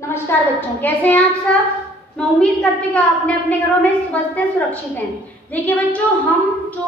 नमस्कार बच्चों, कैसे हैं आप सब। मैं उम्मीद करती हूँ आप अपने अपने घरों में स्वस्थ हैं, सुरक्षित हैं। देखिए बच्चों, हम जो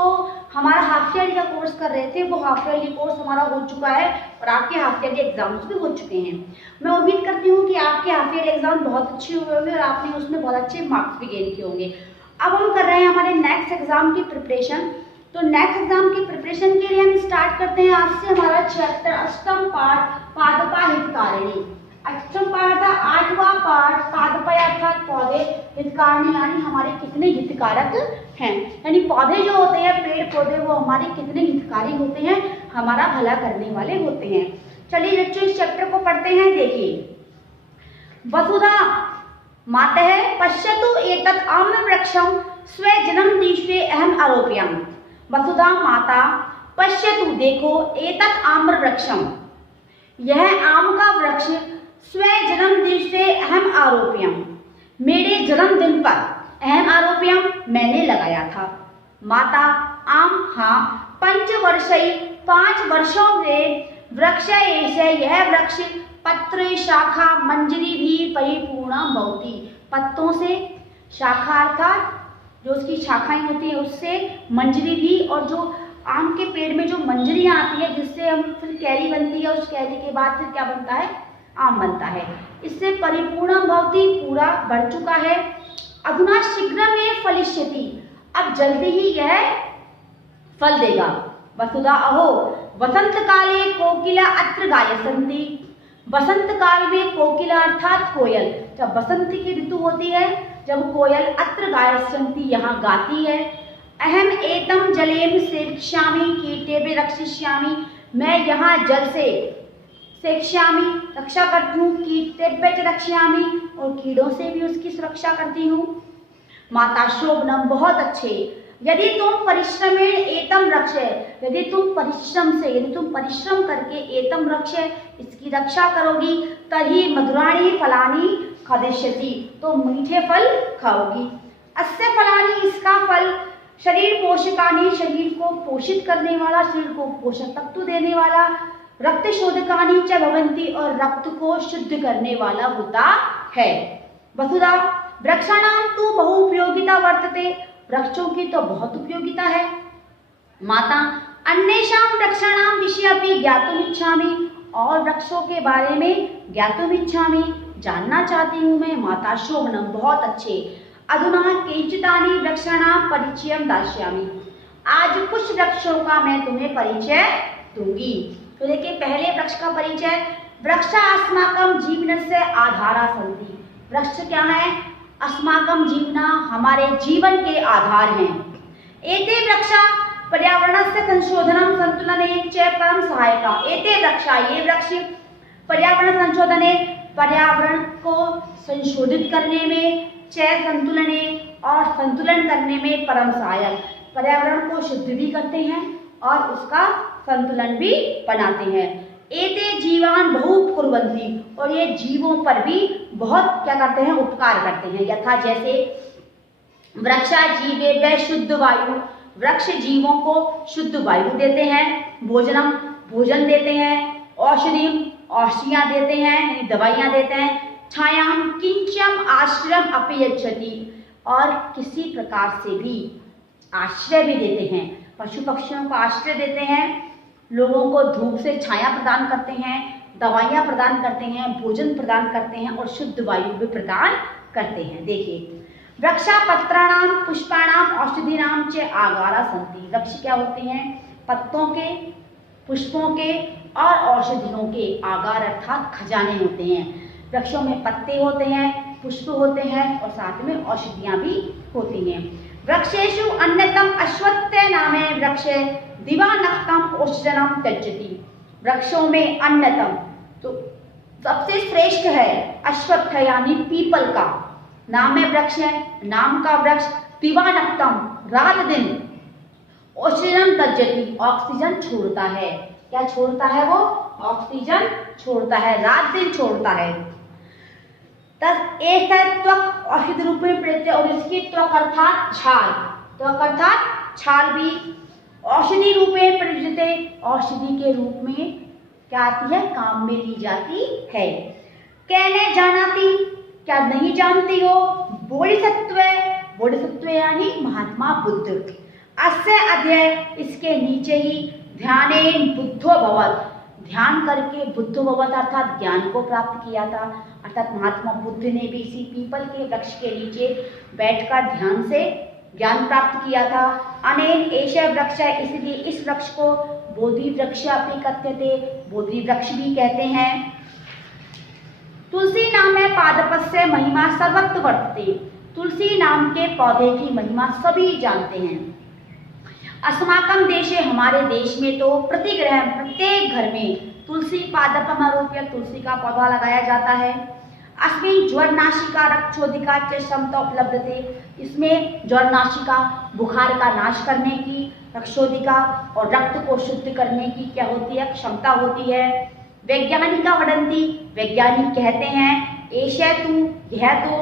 हमारा हाफ ईयरली का कोर्स कर रहे थे वो हाफ ईयरली कोर्स हमारा हो चुका है और आपके हाफ ईयरली एग्जाम्स भी हो चुके हैं। मैं उम्मीद करती हूँ कि आपके हाफ ईयरली एग्जाम बहुत अच्छे हुए होंगे और आपने उसमें बहुत अच्छे मार्क्स भी गेन किए होंगे। अब हम कर रहे हैं हमारे नेक्स्ट एग्जाम की प्रिपरेशन। तो नेक्स्ट एग्जाम की प्रिपरेशन के लिए हम स्टार्ट करते हैं आज से हमारा चैप्टर अष्टम पाठ पादपा हितकारिणी। अष्टम पाठ का 8वां पाठ पादपय अर्थात पौधे, हितकारिणी यानी हमारे कितने हितकारक हैं, यानी पौधे जो होते हैं, पेड़ पौधे, वो हमारे कितने हितकारी होते हैं, हमारा भला करने वाले होते हैं। चलिए बच्चों इस चैप्टर को पढ़ते हैं। देखिए, वसुधा मातः पश्यतु एतत् आम्र वृक्षं स्वजनम दीशे अहम आरोप्यम। वसुधा माता पश्यतु देखो, एतत् आम्र वृक्षम यह आम का वृक्ष स्वजन्म दिन से अहम आरोप्यम मेरे जन्मदिन पर अहम आरोप्यम मैंने लगाया था। माता आम हाँ पंचवर्षई 5 वर्षों से वृक्ष ऐसे यह वृक्ष पत्र शाखा मंजरी भी परिपूर्ण भवति। पत्तों से शाखा अर्थात जो उसकी शाखाएं होती है उससे मंजरी भी, और जो आम के पेड़ में जो मंजरियां आती है जिससे हम फिर कैरी बनती है, उस कैरी के बाद फिर क्या बनता है, आम बनता है। इससे परिपूर्ण भवति पूरा बढ़ चुका है। अधुना शीघ्र में फलिष्यति अब जल्दी ही यह फल देगा। वसुधा अहो वसंत काले कोकिला अत्र गायसन्ति। वसंत काल में कोकिला अर्थात कोयल, जब बसंत की ऋतु होती है, जब कोयल अत्र गायसन्ति यहाँ गाती है। अहम एतम जलेम सेक्ष्यामि कीटेभ्य रक्षिष्यामि मैं यहाँ जल से सेक्ष्यामि रक्षा करती हूँ, कीटेभ्य च रक्षयामि और कीड़ों से भी उसकी सुरक्षा करती हूँ। माता शोभनम बहुत अच्छे, यदि तुम परिश्रमेण एतम वृक्ष यदि तुम परिश्रम करके एतम वृक्ष इसकी रक्षा करोगी, तर्हि मधुराणि फलानि खादिष्यसि तो मीठे फल खाओगी। अस्य फलानि इसका फल शरीर पोषकानि शरीर को पोषित करने वाला, शरीर को पोषक तत्व देने वाला, रक्त शोधकानि च भवन्ति और रक्त को शुद्ध करने वाला होता है। वसुधा वृक्षाणां तु बहु उपयोगिता वर्तते वृक्षों की तो बहुत उपयोगिता है। माता अन्येषां वृक्षाणां विषये अपि ज्ञातुमिच्छामि और वृक्षों के बारे में ज्ञातुमिच्छामि जानना चाहती हूँ मैं। माता शोभनम बहुत अच्छे। अधुना केचिदानि वृक्षाणां परिचयं दास्यामि आज कुछ वृक्षों का मैं तुम्हें परिचय दूंगी। तो देखिए, पहले वृक्ष का परिचय। वृक्षा अस्माकं जीवनस्य आधारा सन्ति। वृक्ष क्या है, अस्माकं जीवना हमारे जीवन के आधार हैं। एते वृक्षा पर्यावरणस्य संशोधनं संतुलने च परम सहायका। एते वृक्षा ये वृक्ष पर्यावरण संशोधने पर्यावरण को संशोधित करने में, चय संतुलने और संतुलन करने में परम सहायक। पर्यावरण को शुद्ध भी करते हैं और उसका संतुलन भी बनाते हैं। एते जीवान बहु कुर्वन्ति और ये जीवों पर भी बहुत क्या करते हैं, उपकार करते हैं। यथा जैसे वृक्षा जीवेभ्यः शुद्ध वायु, वृक्ष जीवों को शुद्ध वायु देते हैं, भोजनम भोजन देते हैं, औषधि औषधियाँ देते हैं यानी दवाइयाँ देते हैं, छायां किंचम आश्रयम अपि यच्छति और किसी प्रकार से भी आश्रय भी देते हैं। पशु पक्षियों को आश्रय देते हैं, लोगों को धूप से छाया प्रदान करते हैं, दवाइयाँ प्रदान करते हैं, भोजन प्रदान करते हैं और शुद्ध वायु भी प्रदान करते हैं। देखिए, वृक्षा पत्राणां पुष्पाणां औषधीनां च आगारा सन्ति। वृक्ष क्या होते हैं, पत्तों के, पुष्पों के और औषधियों के आगार अर्थात खजाने होते हैं। वृक्षों में पत्ते होते हैं, पुष्प होते हैं और साथ में औषधियाँ भी होती हैं। वृक्षेषु अन्यतम अश्वत्थ नामे वृक्ष दिवानक्तम औषधनम त्यजति। वृक्षों में अन्यतम तो सबसे श्रेष्ठ है अश्वत्थ यानी पीपल का नाम है वृक्ष है, नाम का वृक्ष। दिवानक्तम रात दिन, औषधनम त्यजति ऑक्सीजन छोड़ता है। क्या छोड़ता है वो, ऑक्सीजन छोड़ता है, रात दिन छोड़ता है। तब एक है त्वक औषधि रूप में प्रयुक्त और इसकी त्वक अर्थात छाल, त्वक अर्थात छाल भी औषधि रूप में प्रयुक्त औषधि के रूप में क्या आती है, काम में ली जाती है। कहने जानाती, क्या नहीं जानती हो? बोधिसत्व, बोधिसत्व यानी महात्मा बुद्ध। अस्य अध्यय, इसके नीचे ही ध्यानेन बुद्धो भवत्, ध्यान करके बुद्धो भवत् अर्थात ज्ञान को प्राप्त किया था। अर्थात महात्मा बुद्ध ने भी इसी पीपल के वृक्ष के नीचे बैठकर ध्यान से ज्ञान प्राप्त किया था। अनेन एष वृक्ष, इसलिए इस वृक्ष को बोधि वृक्ष अपि कथ्यते, बोधि वृक्ष भी कहते हैं। तुलसी नाम है पादपस्य महिमा सर्वत्र वर्तते, तुलसी नाम के पौधे की महिमा सभी जानते हैं। अस्माकं देशे, हमारे देश में तो प्रतिगृह, प्रत्येक घर में तुलसी पादपम आरोप्य, तुलसी का पौधा लगाया जाता है। अस्मिन् ज्वरनाशिका रक्षोधिका च क्षमता उपलब्धते, इसमें ज्वरनाशिका, बुखार का नाश करने की, रक्षोधिका और रक्त को शुद्ध करने की क्या होती है? क्षमता होती है। वैज्ञानिका वदन्ति, वैज्ञानिक कहते हैं, एषः तु, यह तो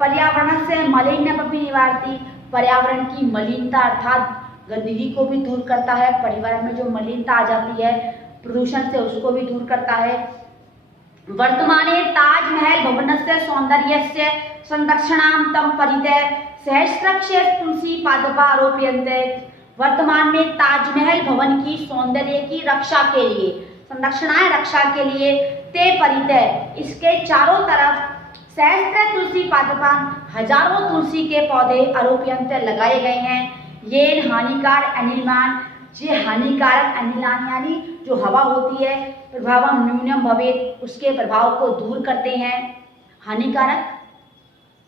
पर्यावरणस्य मलिनमपि निवारति, पर्यावरण की मलिनता अर्थात गंदगी को भी दूर करता है। पर्यावरण में जो मलिनता आ जाती है प्रदूषण से, उसको भी दूर करता है। वर्तमाने ताजमहल भवनस्य सौंदर्यस्य संरक्षणां तं परितः सहस्रक्ष तुलसी पादपा आरोप्यन्ते, वर्तमान में ताजमहल भवन की सौंदर्य की रक्षा के लिए, संरक्षणाएं रक्षा के लिए, ते परितः, इसके चारों तरफ सहस्त्र तुलसी पादपा, हजारों तुलसी के पौधे आरोप्यन्ते लगाए गए हैं। ये हानिकार अनिलमान, ये हानिकारक अनिलान यानी जो हवा होती है, प्रभावम न्यूनम भवेत्, उसके प्रभाव को दूर करते हैं। हानिकारक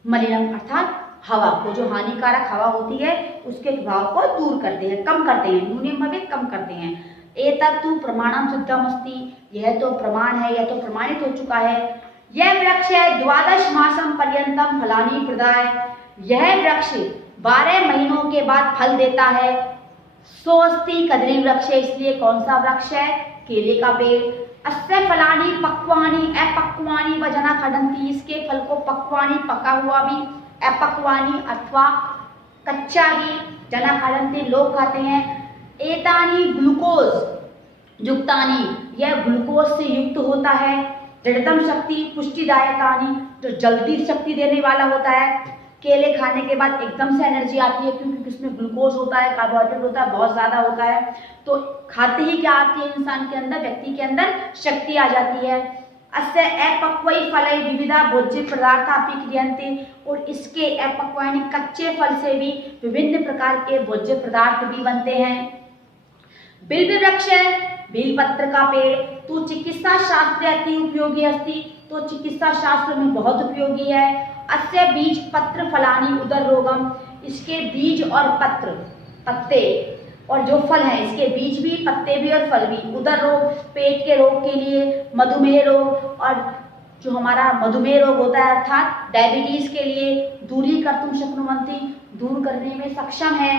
मलिनम अर्थात हवा को, जो हानिकारक हवा होती है उसके प्रभाव को दूर करते हैं, कम करते हैं, न्यूनम भवेत् कम करते हैं। एतत्तु प्रमाणम सिद्धम अस्ति, यह तो प्रमाण है, यह तो प्रमाणित हो चुका है। यह वृक्ष है 12 मासम पर्यंतम फलानि प्रदाय, यह वृक्ष 12 महीनों के बाद फल देता है। सोस्ति कदली वृक्ष है, इसलिए कौन सा वृक्ष है? केले का पेड़। अस्य फलानि पक्वानि अपक्वानि व जना खडंती, इसके फल को पक्वानि पका हुआ भी, अपक्वानि अथवा कच्चा भी, जना खडंती लोग खाते हैं। एतानि ग्लूकोज युक्तानि, यह ग्लूकोज से युक्त होता है। दृढ़तम शक्ति पुष्टिदायकानि, जो जल्दी शक्ति देने वाला होता है। केले खाने के बाद एकदम से एनर्जी आती है, क्योंकि इसमें ग्लूकोज होता है, कार्बोहाइड्रेट होता है, बहुत ज़्यादा होता है। तो खाते ही क्या आती है इंसान के अंदर, व्यक्ति के अंदर शक्ति आ जाती है। अस्य अपक्वै फलै विविधा भोज्य पदार्थापि क्रियन्ते, और इसके अपक्व यानी कच्चे फल से भी विभिन्न प्रकार के भोज्य पदार्थ भी बनते हैं। बिल्व वृक्ष है, बेलपत्र का पेड़, तो चिकित्सा शास्त्र अति उपयोगी अस्ति, तो चिकित्सा शास्त्र में बहुत उपयोगी है। अस्य बीज पत्र फलानी उदर रोगम, इसके बीज और पत्र, पत्ते और जो फल है, इसके बीज भी, पत्ते भी और फल भी, उदर रोग पेट के रोग के लिए, मधुमेह रोग और जो हमारा मधुमेह रोग होता है अर्थात डायबिटीज के लिए दूरी कर्तुम शक्नुवन्ति, दूर करने में सक्षम है।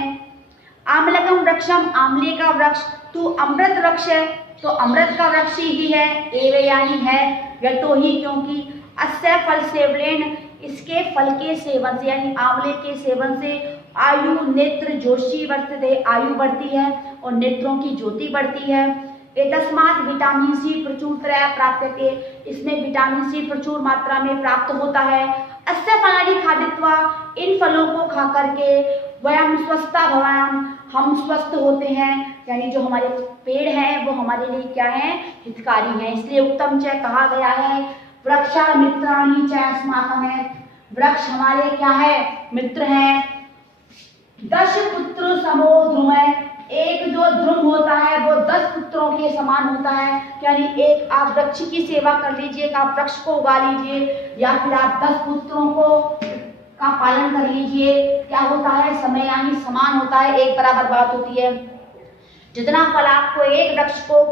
आम्लकम वृक्षम, आम्ले का वृक्ष, तो अमृत वृक्ष है, तो अमृत का वृक्ष ही है, एव यानी है, यतो ही क्योंकि, अस्य फल सेवलेन, इसके फल के सेवन से यानी आंवले के सेवन से आयु नेत्र जोशी वर्तते, आयु बढ़ती है और नेत्रों की ज्योति बढ़ती है। एतस्मात् विटामिन सी प्रचुरतया प्राप्यते, इसमें विटामिन सी प्रचुर मात्रा में प्राप्त होता है। अस्य फलानि खादित्वा, इन फलों को खा करके वयम स्वस्था भवाम, हम स्वस्थ होते हैं, यानी जो हमारे पेड़ हैं वो हमारे लिए क्या है? हितकारी हैं। इसलिए उत्तम च कहा गया है, वृक्षा मित्राणि च अस्माकं है, वृक्ष हमारे क्या है? मित्र हैं। 10 पुत्र समो ध्रुवः, एक जो ध्रुव होता है वो 10 पुत्रों के समान होता है, यानी एक आप वृक्ष की सेवा कर लीजिए, आप वृक्ष को उगा लीजिए, या फिर आप 10 पुत्रों को का पालन कर लीजिए, क्या होता है? समय यानी समान होता है, एक बराबर बात होती है। जितना फल आपको एक वृक्ष को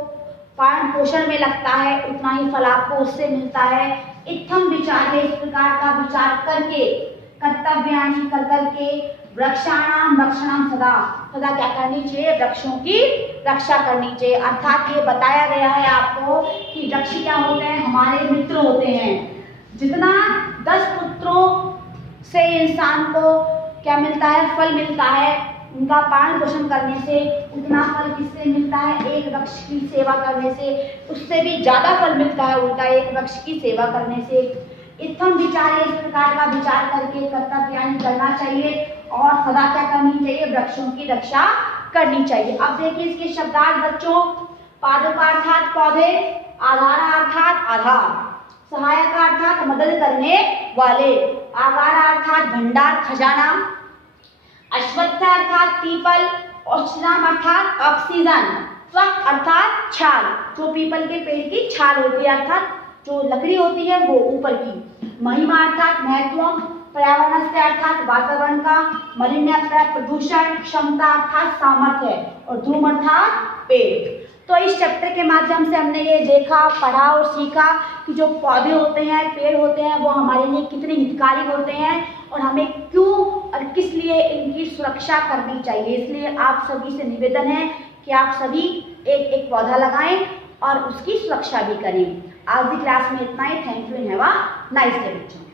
पालन पोषण में लगता है, उतना ही फल आपको उससे मिलता है। इत्थम विचार में, इस प्रकार का विचार करके, कर्तव्यानि कर करके, वृक्षाणाम रक्षणाम सदा, सदा क्या करनी चाहिए? वृक्षों की रक्षा करनी चाहिए। अर्थात ये बताया गया है आपको कि वृक्ष क्या होते हैं? हमारे मित्र होते हैं। जितना 10 पुत्रों से इंसान को क्या मिलता है? फल मिलता है, उनका पालन पोषण करने से उतना फल किससे मिलता है, एक वृक्ष की सेवा करने से, उससे भी ज़्यादा फल मिलता है उल्टा एक वृक्ष की सेवा करने से। इत्थम विचार, इस प्रकार का विचार करके कर्तव्यानि करना चाहिए और सदा क्या करनी चाहिए, वृक्षों की रक्षा करनी चाहिए। अब देखिए इसके शब्दार्थ बच्चों, पादप अर्थात पौधे, आधार अर्थात आधार, सहायक अर्थात मदद करने वाले, आगार अर्थात भंडार खजाना, अश्वत्थ अर्थात पीपल, औषधाम अर्थात ऑक्सीजन, त्वक अर्थात छाल, जो पीपल के पेड़ की छाल होती है अर्थात जो लकड़ी होती है वो ऊपर की, महिमा अर्थात महत्व, पर्यावरण से अर्थात वातावरण का, मलिन्य अर्थात प्रदूषण, क्षमता अर्थात सामर्थ्य और ध्रुव अर्थात पेड़। तो इस चैप्टर के माध्यम से हमने ये देखा, पढ़ा और सीखा कि जो पौधे होते हैं, पेड़ होते हैं, वो हमारे लिए कितने हितकारी होते हैं और हमें क्यों और किस लिए इनकी सुरक्षा करनी चाहिए। इसलिए आप सभी से निवेदन है कि आप सभी एक एक पौधा लगाएं और उसकी सुरक्षा भी करें। आज की क्लास में इतना ही। Thank you and have a nice day बच्चों।